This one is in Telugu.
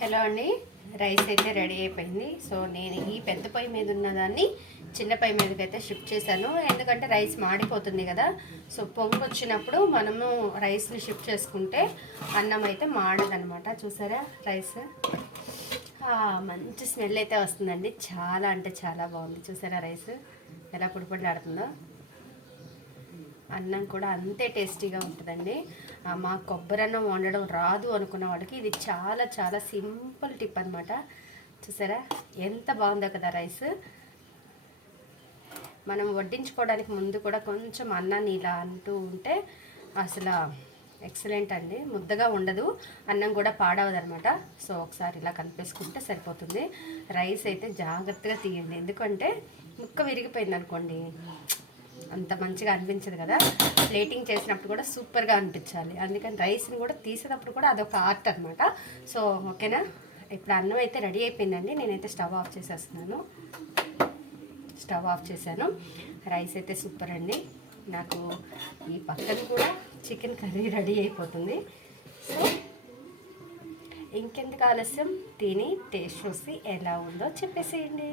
హలో అండి, రైస్ అయితే రెడీ అయిపోయింది. సో నేను ఈ పెద్ద పొయ్యి మీద ఉన్నదాన్ని చిన్న పొయ్యి మీదకి అయితే షిఫ్ట్ చేశాను. ఎందుకంటే రైస్ మాడిపోతుంది కదా. సో పొంగు వచ్చినప్పుడు మనము రైస్ని షిఫ్ట్ చేసుకుంటే అన్నం అయితే మాడదనమాట. చూసారా రైస్ మంచి స్మెల్ అయితే వస్తుందండి. చాలా అంటే చాలా బాగుంది. చూసారా రైస్ ఎలా పొడిపొడిలాడుతుందో. అన్నం కూడా అంతే టేస్టీగా ఉంటుందండి. మా కొబ్బరి అన్నం వండడం రాదు అనుకున్న వాళ్ళకి ఇది చాలా చాలా సింపుల్ టిప్ అనమాట. చూసారా ఎంత బాగుందో కదా రైస్. మనం వడ్డించుకోవడానికి ముందు కూడా కొంచెం అన్నాన్ని ఇలా అంటూ ఉంటే అసలు ఎక్సలెంట్ అండి. ముద్దగా ఉండదు, అన్నం కూడా పాడవదు అనమాట. సో ఒకసారి ఇలా కలిపేసుకుంటే సరిపోతుంది. రైస్ అయితే జాగ్రత్తగా తీయండి, ఎందుకంటే ముక్క విరిగిపోయింది అనుకోండి అంత మంచిగా అనిపించదు కదా. ప్లేటింగ్ చేసినప్పుడు కూడా సూపర్గా అనిపించాలి. అందుకని రైస్ని కూడా తీసేటప్పుడు కూడా అదొక ఆర్ట్ అనమాట. సో ఓకేనా, ఇప్పుడు అన్నం అయితే రెడీ అయిపోయిందండి. నేనైతే స్టవ్ ఆఫ్ చేసేస్తున్నాను. స్టవ్ ఆఫ్ చేశాను. రైస్ అయితే సూపర్ అండి. నాకు ఈ పక్కన కూడా చికెన్ కర్రీ రెడీ అయిపోతుంది. సో ఇంకెందుకు ఆలస్యం, తిని టేస్ట్ చూసి ఎలా ఉందో చెప్పేసేయండి.